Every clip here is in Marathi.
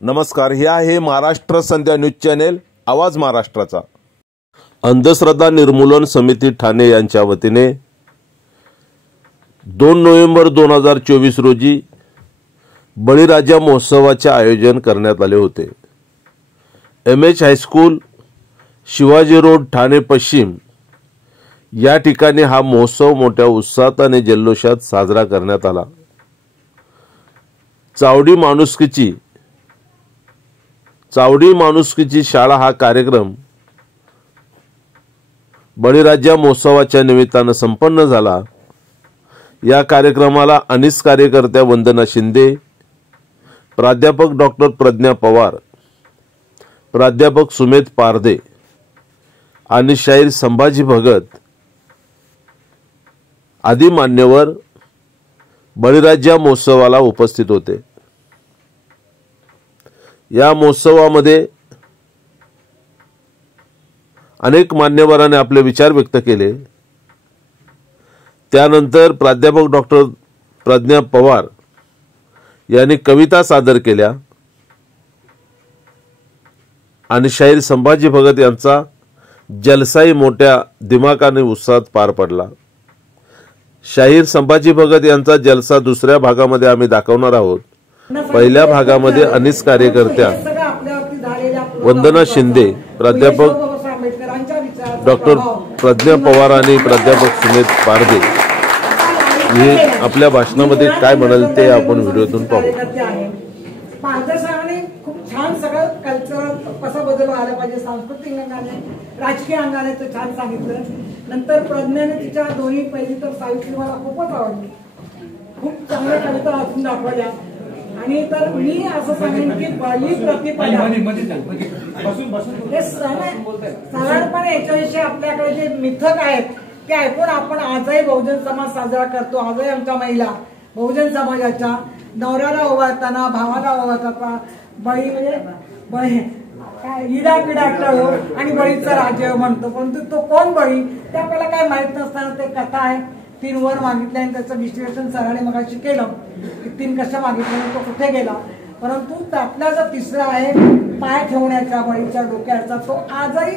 नमस्कार, हे आहे महाराष्ट्र संध्या न्यूज चॅनेल आवाज महाराष्ट्राचा। अंधश्रद्धा निर्मूलन समिती ठाणे यांच्या वतीने 2 नोव्हेंबर 2024 रोजी बळीराजा महोत्सवाचे आयोजन करण्यात आले होते। MH high school, Shivaji road, Thane पश्चिम या ठिकाणी हा महोत्सव मोठ्या उत्साहात आणि जल्लोषात साजरा करण्यात आला। चावडी माणुसकीची शाळा हा कार्यक्रम बळीराजा महोत्सवाच्या निमित्ताने संपन्न झाला। या कार्यक्रमाला अनिस कार्यकर्त्या वंदना शिंदे, प्राध्यापक डॉक्टर प्रज्ञा पवार, प्राध्यापक सुमेध पारदे आणि शाहीर संभाजी भगत आदी मान्यवर बळीराजा महोत्सवाला उपस्थित होते। या महोत्सवामध्ये अनेक मान्यवरांनी आपले विचार व्यक्त केले। त्यानंतर प्राध्यापक डॉक्टर प्रज्ञा पवार यांनी कविता सादर केल्या आणि शाहीर संभाजी भगत यांचा जलसाही मोठ्या दिमाखाने उत्साहात पार पडला। शाहीर संभाजी भगत यांचा जलसा दुसऱ्या भागामध्ये आम्ही दाखवणार आहोत। पहिल्या भागामध्ये अनिस कार्यकर्त्या वंदना शिंदे, प्राध्यापक डॉक्टर प्रज्ञा पवार आणि प्राध्यापक सुमेध पारदे हे आपल्या भाषणामध्ये काय म्हणाले ते आपण व्हिडिओतून पाहू। खूप छान सगळं कल्चर कसा बदल व्हायला पाहिजे, सांस्कृतिक अंगाने, राजकीय अंगाने ते छान सांगितलं। नंतर प्रज्ञाने तिच्या दोन्ही पहिली तर सावित्री मला खूपच आवडली, खूप चांगल्या कविता वाचून दाखवल्या। आणि तर मी असं सांगेन की बळी प्रतिपदा हे साधारणपणे याच्याविषयी आपल्याकडे जे मिथक आहेत ते ऐकून आपण आजही बहुजन समाज साजरा करतो। आजही आमच्या महिला बहुजन समाजाच्या नवऱ्याला ओवाळताना, भावाला ओवाळताना बळी म्हणजे हिरा पिढा टळो आणि बळीचा राज्य म्हणतो, परंतु तो कोण बळी ते आपल्याला काय माहित नसताना ते कथा आहे। 3 वर मागितले आणि त्याचं विश्लेषण सरांनी मगाशी केलं की 3 कशा मागितले, तो कुठे गेला। परंतु त्यातला जो तिसरा आहे पाय ठेवण्याच्या बळीच्या डोक्याचा, तो आजही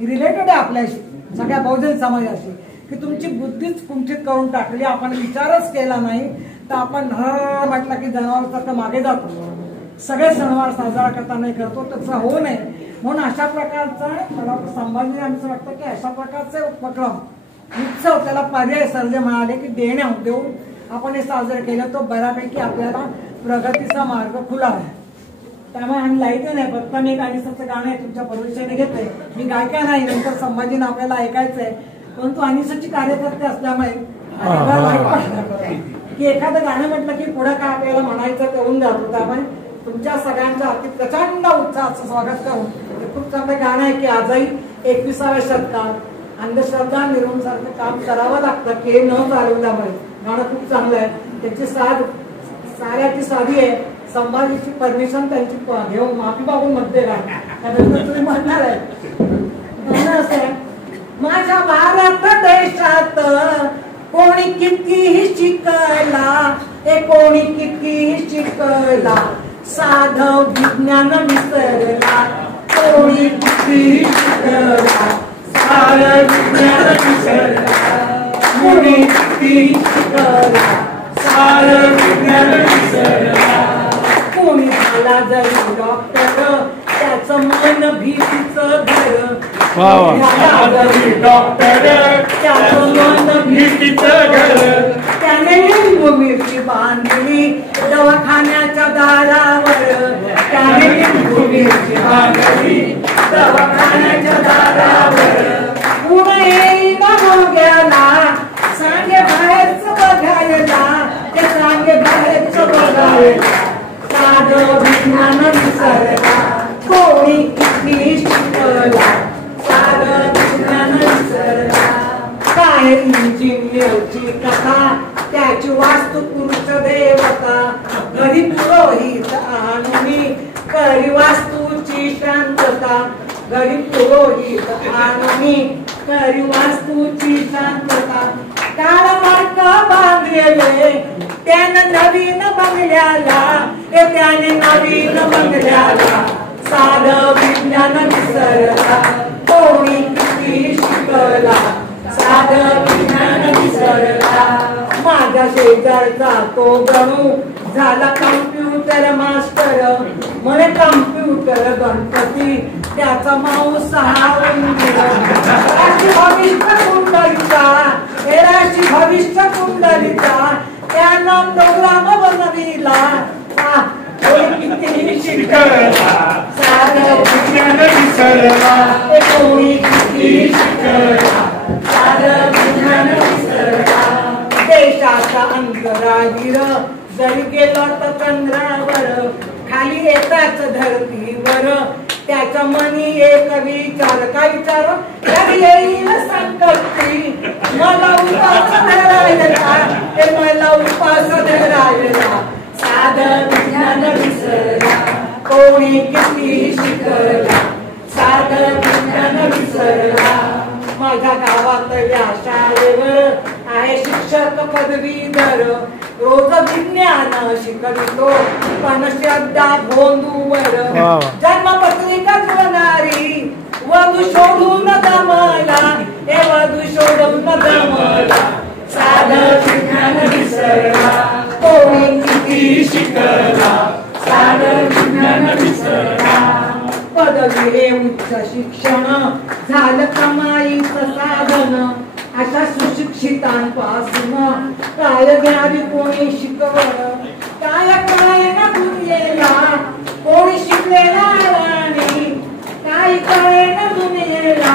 रिलेटेड आहे आपल्याशी, सगळ्या बहुजन समाजाशी, की तुमची बुद्धीच कुंठित करून टाकली। आपण विचारच केला नाही तर आपण म्हटलं की जनावरांसारखं मागे जातो, सगळे सणवार साजरा करताना करतो, तसं होऊ नये म्हणून अशा प्रकारचा मला संभाजी आमचं वाटतं की अशा प्रकारचे उपक्रम उत्सव त्याला पर्याय सर्जे म्हणाले की देऊन आपण हे साजरे केलं, तो बऱ्यापैकी आपल्याला प्रगतीचा मार्ग खुला आहे। त्यामुळे आम्ही लाईट नाही, फक्त मी एक अनिसाचं गाणं आहे तुमच्या परमिशनने घेते, मी गायका नाही, नंतर संभाजीने आपल्याला ऐकायचंय, परंतु अनिसाची कार्यकर्ते असल्यामुळे की एखादं गाणं म्हटलं की पुढे काय आपल्याला म्हणायचं ते होऊन जातो। त्यामुळे तुमच्या सगळ्यांच्या अति प्रचंड उत्साहाचं स्वागत करून खूप चांगलं गाणं आहे की आजही 21व्या शतकात अंधश्रद्धा निर्मूलन सारखं काम करावं लागतं की न चालवल्यामुळे गाणं खूप चांगलं आहे। त्याची साऱ्याची साधी आहे, संभाजीची परमिशन त्यांची घेऊन माफी मागून म्हणते गाणं तुम्ही म्हणणार आहे। गाणं असं आहे, माझ्या भारत देशात कोणी कितीही शिकला, कोणी कितीही शिकला, साधं विज्ञान विसरला, कोणी कितीही शिकला, साधं विज्ञान विसरला, कोणी कितीही शिकला, साधं विज्ञान विसरला, कोणी झाला जरी डॉक्टर त्याचं मन भीतीचं घर, डॉक्टर त्याचं मन भीतीचं घर, त्याने लिंबू मिरची बांधली दवाखान्याच्या दारावर, त्याने लिंबू मिरची बांधली दवाखान्याच्या दारावर, पुढे येईना गेला सांगे बाहेरचं बघायला, ते सांगे बाहेरचं बघायला, साधं विज्ञान विसरला, कोणी किती शिकला, साधं विज्ञान विसरला, काय इंजिनियरची कथा त्याची वास्तू पुरुष देवता, घरी पुरोहित आणून करी वास्तूची शांतता, घरी पुरोहित आणून करी वास्तूची शांतता, काळ मार्ग बांधलेले त्यानं नवीन बंगल्याला त्याने नवीन बंगल्याला साधं विज्ञान विसरला कोणी किती शिकला साधं विज्ञान विसरला माझ्या शेजारचा तो गणू झाला कम्प्युटर मास्टर म्हणे कम्प्युटर गणपती त्याचा माऊस सहावून गेला राशी भविष्य कुंडलीचा हे राशी भविष्य कुंडलीचा त्यानं प्रोग्राम बनविला किती शिकला साधं विज्ञान विसरला कोणी किती शिकला साधं विज्ञान विसरला देशाचा अंतराळवीर जरी गेलो तर चंद्रावर खाली येताच धरतीवर त्याच्या मनी एक विचार काय विचार येईल संकल्पी मला उपास धरायला ते मला उपास धरायला साधं विज्ञान विसरला कोणी किती शिकला साधं विज्ञान विसरला माझ्या गावातल्या शाळेवर आहे शिक्षक पदवीधर रोज विज्ञान शिकवितो पण श्रद्धा भोंदूवर जन्मपत्रिका जुळणारी वधू शोधून दमला हे वधू शोधून दमला साधं विज्ञान विसरला कोणी किती शिकला साधं विज्ञान विसरला पदवी हे उच्च शिक्षण झालं कमाईचं साधन अशा सुशिक्षितांपासून काय घ्यावी कोणी शिकवलं काय कळेना दुनियेला कोणी शिकलेला अडाणी काय कळेना दुनियेला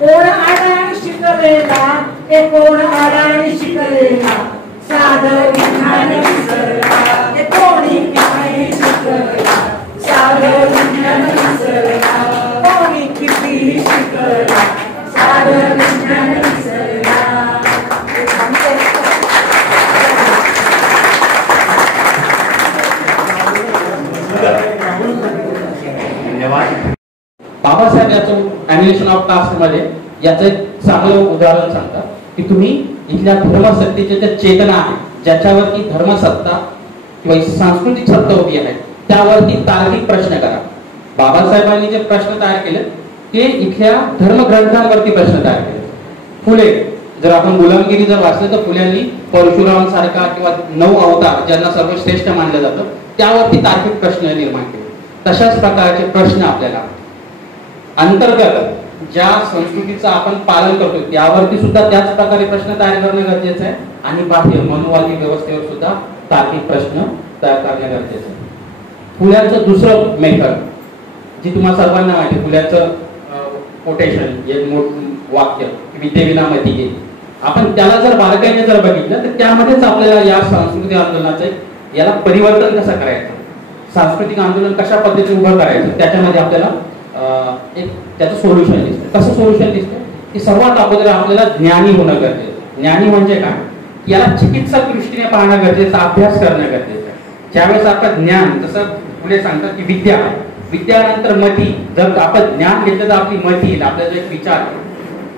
कोण अडाणी शिकलेला ते कोण अडाणी शिकलेला साधं विज्ञान विसरला ते कोणी काय शिकला साधं विज्ञान विसरला कोणी किती शिकला साधं विज्ञान विसरला बाबासाहेब याचं ॲनिमेशन ऑफ कास्ट मध्ये याचं एक चांगलं उदाहरण सांगतात की तुम्ही इथल्या धर्मसत्तेच्या ज्या चेतना आहे ज्याच्यावरती धर्मसत्ता किंवा सांस्कृतिक सत्ता उभी आहे त्यावरती तार्किक प्रश्न करा. बाबासाहेबांनी जे प्रश्न तयार केले ते इथल्या धर्मग्रंथांवरती प्रश्न तयार केले. फुले जर आपण गुलामगिरी जर वाचलं तर फुल्यांनी परशुराम सारखा किंवा 9 अवतार ज्यांना सर्वश्रेष्ठ मानलं जातं त्यावरती तार्किक प्रश्न निर्माण केले. तशाच प्रकारचे प्रश्न आपल्याला अंतर्गत ज्या संस्कृतीचं आपण पालन करतो त्यावरती सुद्धा त्याच प्रकारे प्रश्न तयार करणं गरजेचं आहे आणि बाह्य मनुवादी व्यवस्थेवर सुद्धा तार्किक प्रश्न तयार करणं गरजेचं आहे. फुल्यांचं दुसरं मेथड जी तुम्हाला सर्वांना माहिती फुल्यांचं कोटेशन एक वाक्य विद्येविना मती घे आपण त्याला जर बारकाईने जर बघितलं तर त्यामध्येच आपल्याला या सांस्कृतिक आंदोलनाचं याला परिवर्तन कसं करायचं सांस्कृतिक आंदोलन कशा पद्धतीने उभं करायचं त्याच्यामध्ये आपल्याला एक त्याचं सोल्युशन दिसतं. कसं सोल्युशन दिसतं की सर्वात अगोदर आपल्याला ज्ञानी होणं गरजेचं. ज्ञानी म्हणजे काय याला चिकित्सक दृष्टीने पाहणं गरजेचं अभ्यास करणं गरजेचं आहे. ज्यावेळेस आपण ज्ञान जसं पुढे सांगतात की विद्यानंतर मती जर आपण ज्ञान घेतलं तर आपली मती येईल आपला जो एक विचार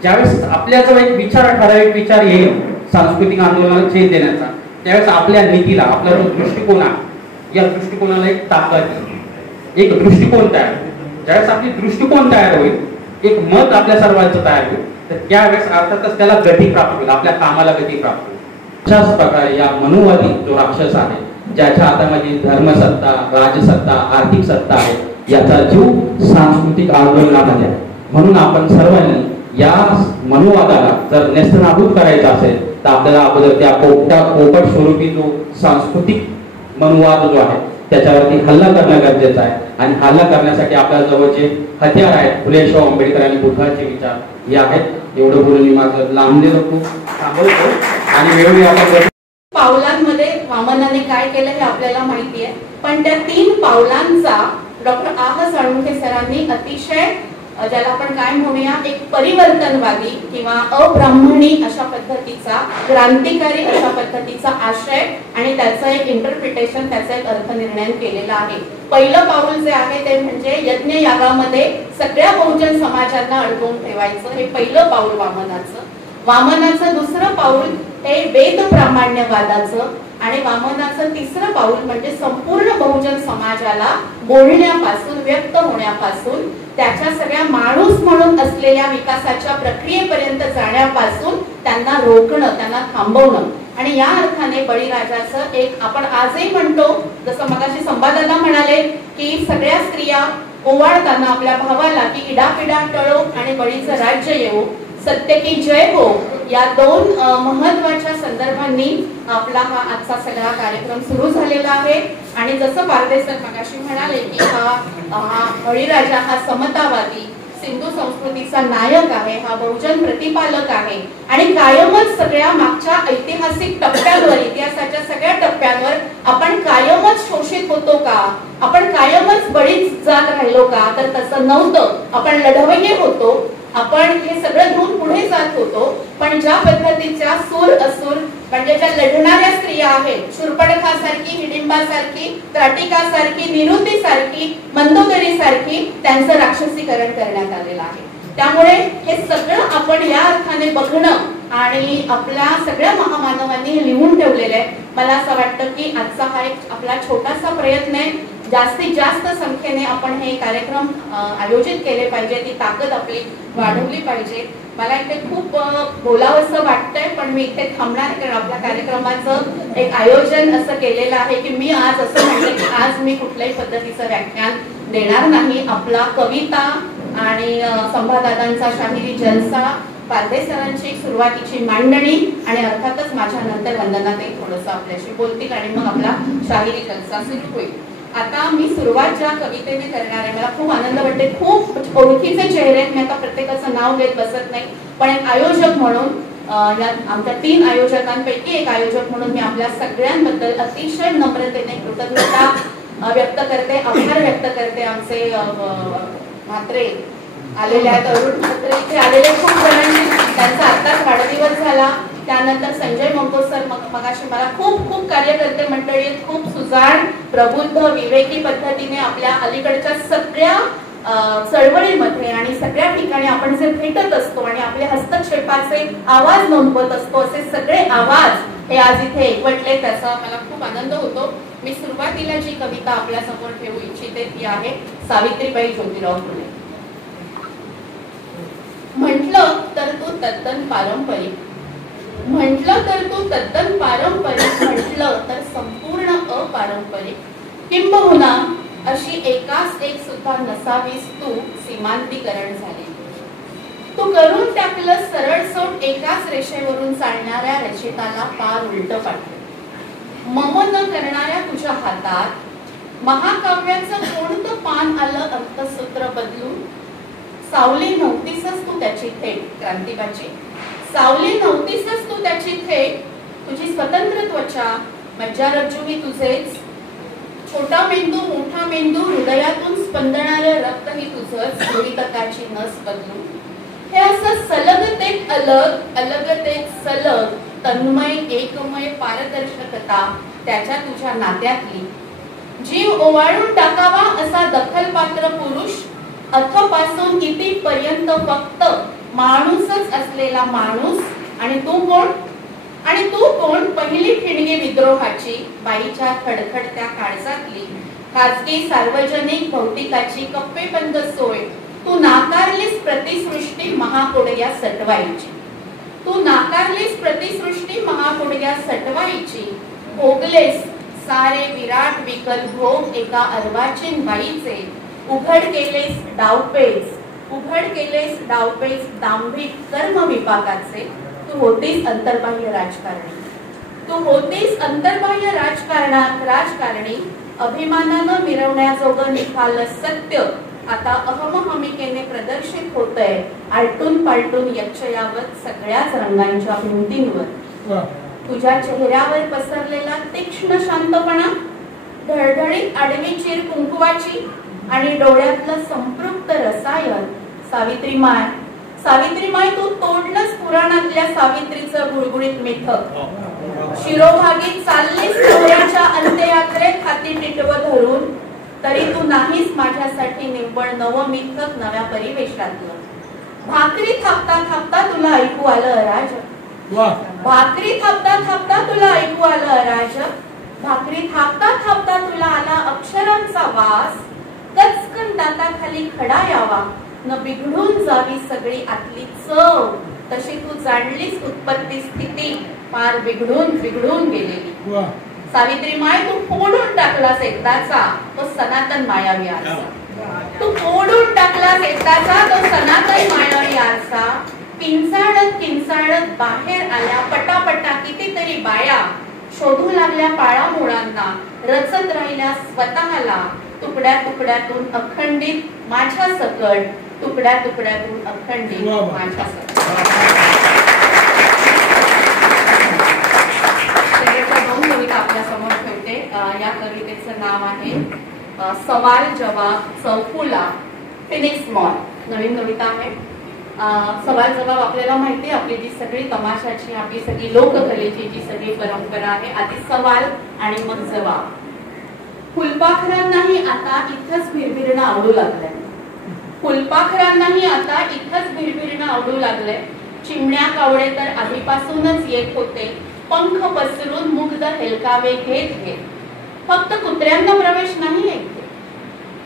ज्यावेळेस आपल्याजवळ एक विचार ठराविक विचार येईल सांस्कृतिक आंदोलनाला चेत देण्याचा त्यावेळेस आपल्या नीतीला आपला जो दृष्टिकोन आहे या दृष्टिकोनाला एक ताकद एक दृष्टिकोन तयार ज्यावेळेस आपली दृष्टिकोन तयार होईल एक मत आपल्या सर्वांचं तयार होईल तर त्यावेळेस अर्थातच त्याला गती प्राप्त होईल आपल्या कामाला गती प्राप्त होईल. अशाच प्रकारे या मनुवादी जो राक्षस आहे ज्याच्या हातामध्ये धर्मसत्ता राजसत्ता आर्थिक सत्ता आहे याचा जीव सांस्कृतिक आंदोलनामध्ये आहे. म्हणून आपण सर्वांनी या मनुवादाला जर नेस्तनाबूत करायचा असेल तर आपल्याला अगोदर त्या पोपट स्वरूपी जो सांस्कृतिक मनुवाद जो आहे त्याच्यावरती हल्ला करणं गरजेचं आहे आणि हल्ला करण्यासाठी आपल्या जवळ जे हत्यार आहेत फुले शाहू आंबेडकर आणि बुद्धांचे विचार हे आहेत. एवढं बोलून मी माझं लांबलेलं खूप थांबवतो आणि वेळोवेळी आपण पावलांमध्ये वामनाने काय केलं हे आपल्याला माहिती आहे पण त्या 3 पावलांचा डॉक्टर आह साळुंखे सरांनी अतिशय ज्याला आपण काय म्हणूया एक परिवर्तनवादी किंवा अब्राह्मणी अशा पद्धतीचा क्रांतिकारी अशा पद्धतीचा आशय आणि त्याचं एक इंटरप्रिटेशन त्याचा एक अर्थनिर्णय केलेला आहे. पहिलं पाऊल जे आहे ते म्हणजे यज्ञ यागामध्ये सगळ्या बहुजन समाजांना अडकवून ठेवायचं हे पहिलं पाऊल वामनाचं वामनाचं दुसरं पाऊल हे वेद प्रामाण्यवादाचं आणि वामनाचं तिसरं पाऊल म्हणजे संपूर्ण बहुजन समाजाला बोलण्यापासून, व्यक्त होण्यापासून, त्याच्या सगळ्या माणूस म्हणून असलेल्या विकासाच्या प्रक्रियेपर्यंत जाण्यापासून त्यांना रोखणं, त्यांना थांबवणं. आणि या अर्थाने बळीराजाचं एक आपण आजही म्हणतो, जसं मगाशी संवाददाता म्हणाले की सगळ्या स्त्रिया ओवाळताना आपल्या भावाला की इडापिडा टळो आणि बळीचं राज्य येवो, सत्य की जय हो, या दोन महत्वाच्या संदर्भांनी आपला हा आजचा सगळा कार्यक्रम सुरू झालेला आहे. आणि जसं पारदेसर मगाशी म्हणाले की हा बळीराजा हा समतावादी सिंधू संस्कृतीचा नायक आहे, हा बहुजन प्रतिपालक आहे आणि कायमच सगळ्या मागच्या ऐतिहासिक टप्प्यांवर, इतिहासाच्या सगळ्या टप्प्यांवर आपण कायमच शोषित होतो का, आपण कायमच बळीच जात राहिलो का, तर तसं नव्हतं. आपण लढवय्ये होतो, आपण हे सगळं घेऊन पुढे जात होतो. पण ज्या पद्धतीच्या सूर असुर म्हणजे ज्या लढणाऱ्या स्त्रिया आहेत, शूर्पणखासारखी, हिडिंबासारखी, त्राटिकासारखी, निरुतीसारखी, मंदोदरीसारखी, त्यांचं राक्षसीकरण करण्यात आलेलं आहे. त्यामुळे हे सगळं आपण या अर्थाने बघणं आणि आपल्या सगळ्या महामानवांनी लिहून ठेवलेलं आहे. मला असं वाटतं की आजचा हा एक आपला छोटासा प्रयत्न आहे. जास्तीत जास्त संख्येने आपण हे कार्यक्रम आयोजित केले पाहिजे, ती ताकद आपली वाढवली पाहिजे. मला इथे खूप बोलावंसं वाटतंय, पण मी इथे थांबणार कारण आपल्या कार्यक्रमाचं एक आयोजन असं केलेलं आहे की मी आज असं म्हणते की आज मी कुठल्याही पद्धतीचं व्याख्यान देणार नाही. आपला कविता आणि संभादादांचा शाहिरी जलसा, पारदेसरांची सुरुवातीची मांडणी आणि अर्थातच माझ्या नंतर वंदनाताई थोडंसं आपल्याशी बोलतील आणि मग आपला शाहिरी जलसा सुरू होईल. आता मी सुरुवात ज्या कवितेने करणार आहे, मला खूप आनंद वाटते. खूप ओळखीचे चेहरे आहेत, मी आता प्रत्येकाचं नाव घेत बसत नाही, पण एक आयोजक म्हणून आमच्या 3 आयोजकांपैकी एक आयोजक म्हणून मी आपल्या सगळ्यांबद्दल अतिशय नम्रतेने कृतज्ञता व्यक्त करते, आभार व्यक्त करते. आमचे म्हात्रे आलेले आहेत, अरुण म्हात्रे इथे आलेले खूप जणांनी, त्यांचा आत्ताच वाढदिवस झाला. त्यानंतर संजय मंगोसर, मगाशी मला खूप कार्यकर्ते मंडळी खूप सुजाण, प्रबुद्ध, विवेकी पद्धतीने आपल्या अलीकडच्या सगळ्या चळवळीमध्ये आणि सगळ्या ठिकाणी आपण जे भेटत असतो आणि आपल्या हस्तक्षेपाचे आवाज नोंदवत असतो, असे सगळे आवाज हे आज इथे एकवटले, त्याचा मला खूप आनंद होतो. मी सुरुवातीला जी कविता आपल्या समोर ठेवू इच्छिते ती आहे सावित्रीबाई ज्योतिराव फुले. म्हटलं तर तू तद्दन पारंपरिक, म्हटलं तर तू तद्दन पारंपरिक, म्हटलं तर संपूर्ण अपारंपरिक, किंबहुना अशी एकाच एक सुद्धा नसावीस तू सीमांतीकरण झाली. तू करून टाकलं सरळ सोड एकाच रेषेवरून चालणाऱ्या रचिताला पार उलट पाडलं. मम न करणाऱ्या तुझ्या हातात महाकाव्याचं कोणतं पान आलं अर्थसूत्र बदलून. सावली नव्हतीसच तू त्याची थेट क्रांतिकाची, सावली नव्हतीसच तू त्याची थेट, तुझी स्वतंत्र त्वचा मज्जारज्जूही तुझेच, छोटा मेंदू मोठा मेंदू हृदयातून स्पंदणारं रक्तही तुझंच, गृहीतकाची नस बदलून. हे असं सलगतेक अलग अलगतेक सलग तन्मय एकमय पारदर्शकता त्याच्या तुझ्या नात्यातली. जीव ओवाळून टाकावा असा दखलपात्र पुरुष, अथपासून इथपर्यंत फक्त माणूसच असलेला माणूस. आणि तू कोण? आणि तू कोण? पहिली ठिणगी विद्रोहाची, बाईच्या खडखडत्या काळजातली, खाजगी सार्वजनिक भौतिकाची कप्पेबंद सोय. तू नाकारलीस प्रतिसृष्टी महाकोडग्या सटवाईची, तू नाकारलीस प्रतिसृष्टी महाकोडग्या सटवाईची. भोगलेस सारे विराट विकल भोग एका अर्वाचीन बाईचे. उघड केलेस डावपेच, उघड केलेस डावपेच दांभिक कर्म विपाकाचे. तू होतीस अंतर्बाह्य राजकारणी, तू होतीस अंतर्बाह्य राजकारणी. अभिमानानं मिरवण्याजोगं निघालं सत्य आता अहमहमिकेने प्रदर्शित होतंय, आलटून पालटून यक्षयावत सगळ्याच रंगांच्या भिंतींवर. तुझ्या चेहऱ्यावर पसरलेला तीक्ष्ण शांतपणा, ढळढळीत आडवी चिर कुंकुवाची आणि डोळ्यातलं संपृक्त रसायन. सावित्रीमाय, सावित्रीमाय, तू तोडलंस पुराणातल्या सावित्रीचं गुळगुळीत मिथक. शिरोभागी चाललीस डोळ्याच्या अंत्ययात्रेत हाती टिटवं धरून, तरी तू नाहीस माझ्यासाठी निव्वळ नवं मिथक नव्या परिवेशातलं. भाकरी थापता थापता तुला ऐकू आलं अराजक. भाकरी थापता थापता तुला ऐकू आलं अराजक. भाकरी थापता थापता तुला आला अक्षरांचा वास. कचकन दाताखाली खडा यावा न बिघडून जावी सगळी आतली चव. तशी तू जाणलीस उत्पत्ती स्थिती फार बिघडून गेलेली. सावित्री माय तू फोडून टाकलास एकदाचा तो सनातन मायावी आरसा. तू फोडून टाकलास एकदाचा तो सनातन मायावी आरसा. किंचाळत बाहेर आल्या पटापटा कितीतरी बाया. शोधू लागल्या पाळा मुळांना रचत राहिल्या स्वतःला. तुकड्या तुकड्यातून अखंडित माझ्या सकट. तुकड्या तुकड्यातून अखंडित माझ्या सकट. दोन कविता आपल्या समोर ठेवते. या कवितेचं नाव आहे सवाल जवाब चौफुला फिनिक्स मॉल. नवीन कविता आहे. सवाल जवाब आपल्याला माहिती आपली जी सगळी तमाशाची आपली सगळी लोककलेची जी सगळी परंपरा आहे. आधी सवाल आणि मग जवाब. फुलपाखरांनाही आता इथंच भिरभिरणं आवडू लागलंय. फुलपाखरांनाही आता इथंच भिरभिरणं आवडू लागलंय. चिमण्या कावळे तर आधीपासूनच येत होते पंख पसरून मुग्ध हेलकावे घेत. फक्त कुत्र्यांना प्रवेश नाहीये इथे.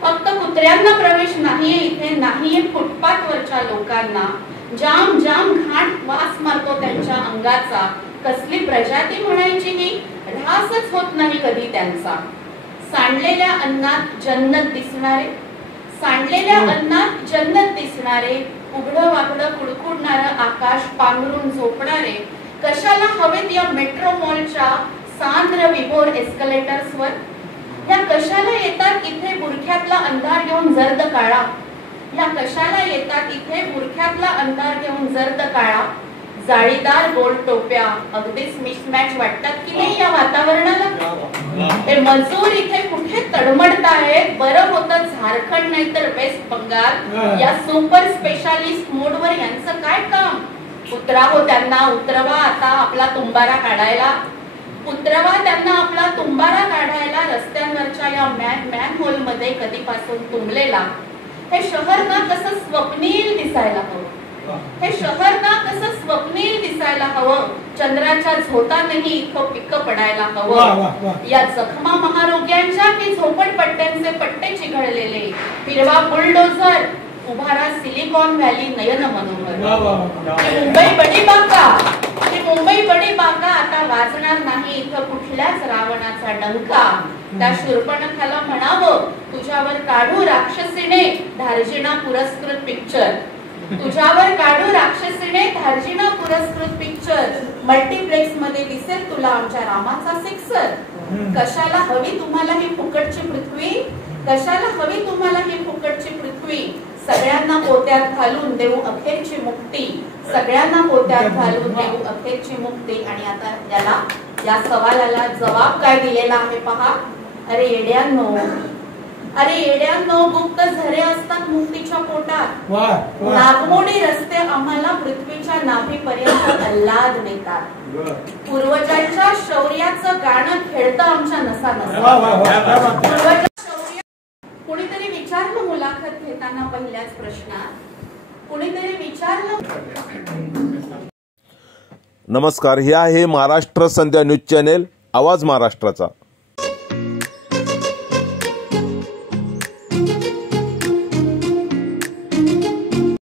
फक्त कुत्र्यांना प्रवेश नाहीये इथे. नाहीये फुटपाथवरच्या लोकांना. जाम घाट वास मारतो त्यांच्या अंगाचा. कसली प्रजाती म्हणायची ही ऱ्हासच होत नाही कधी त्यांचा. सांडलेल्या अन्नात जन्नत दिसणारे. सांडलेल्या अन्नात जन्नत दिसणारे. उघडं वाकडं कुडकुडणारं आकाश पांघरून झोपणारे. कशाला हवेत या मेट्रो मॉलच्या सांद्र विभोर एस्कलेटर्सवर. या कशाला येतात इथे बुरख्यातला अंधार घेऊन जर्द काळा. या कशाला येतात इथे बुरख्यातला अंधार घेऊन जर्द काळा. जाळीदार गोल टोप्या अगदीच मिसमॅच वाटतात की नाही या वातावरणाला. हे मजूर इथे कुठे तडमडतायत. बरं होतं झारखंड नाही तर वेस्ट बंगाल. या सुपर स्पेशालिस्ट मोडवर यांचं काय काम. उतरावं त्यांना. उतरवा आता आपला तुंबारा काढायला. उतरवा त्यांना आपला तुंबारा काढायला. रस्त्यांवरच्या या मॅन होल मध्ये कधीपासून तुंबलेला. हे शहर ना कसं स्वप्नील दिसायला हवं. हे शहर ना कसं स्वप्नील दिसायला हवं. चंद्राच्या झोतातही इथं पिक्क पडायला हवं. या जखमा महारोग्यांच्या की झोपडपट्ट्यांचे पट्टे चिघळलेले. हिरवा बुलडोझर उभारा सिलिकॉन व्हॅली नयन मनोहर. मुंबई बडी बाका. ही मुंबई बडी बाका आता वाजणार नाही इथं कुठल्याच रावणाचा डंका. त्या शूर्पणखाला म्हणावं तुझ्यावर काढू राक्षसीने धार्जिणा पुरस्कृत पिक्चर. तुझ्यावर काढू राक्षसीने धार्जिणा पुरस्कृत पिक्चर. मल्टीप्लेक्स मध्ये दिसेल तुला आमच्या रामाचा सिक्सर. कशाला हवी तुम्हाला ही फुकटची पृथ्वी. कशाला हवी तुम्हाला ही फुकटची पृथ्वी. सगळ्यांना पोत्यात घालून देऊ अखेरची मुक्ती. सगळ्यांना पोत्यात घालून देऊ अखेरची मुक्ती. आणि आता याला या सवालाला जवाब काय दिलेला आहे पहा. अरे येड्यांनो गुप्त झरे असतात मुक्तीच्या पोटात. नागमोडी रस्ते आम्हाला पृथ्वीच्या नाभीपर्यंत अल्लाद नेतात. पूर्वजांच्या शौर्याचं गाणं खेळतं आमच्या नसा नसा. कुणीतरी विचारलं मुलाखत घेताना पहिल्याच प्रश्नात. कुणीतरी विचारलं. नमस्कार, हे आहे महाराष्ट्र संध्या न्यूज चॅनेल आवाज महाराष्ट्राचा.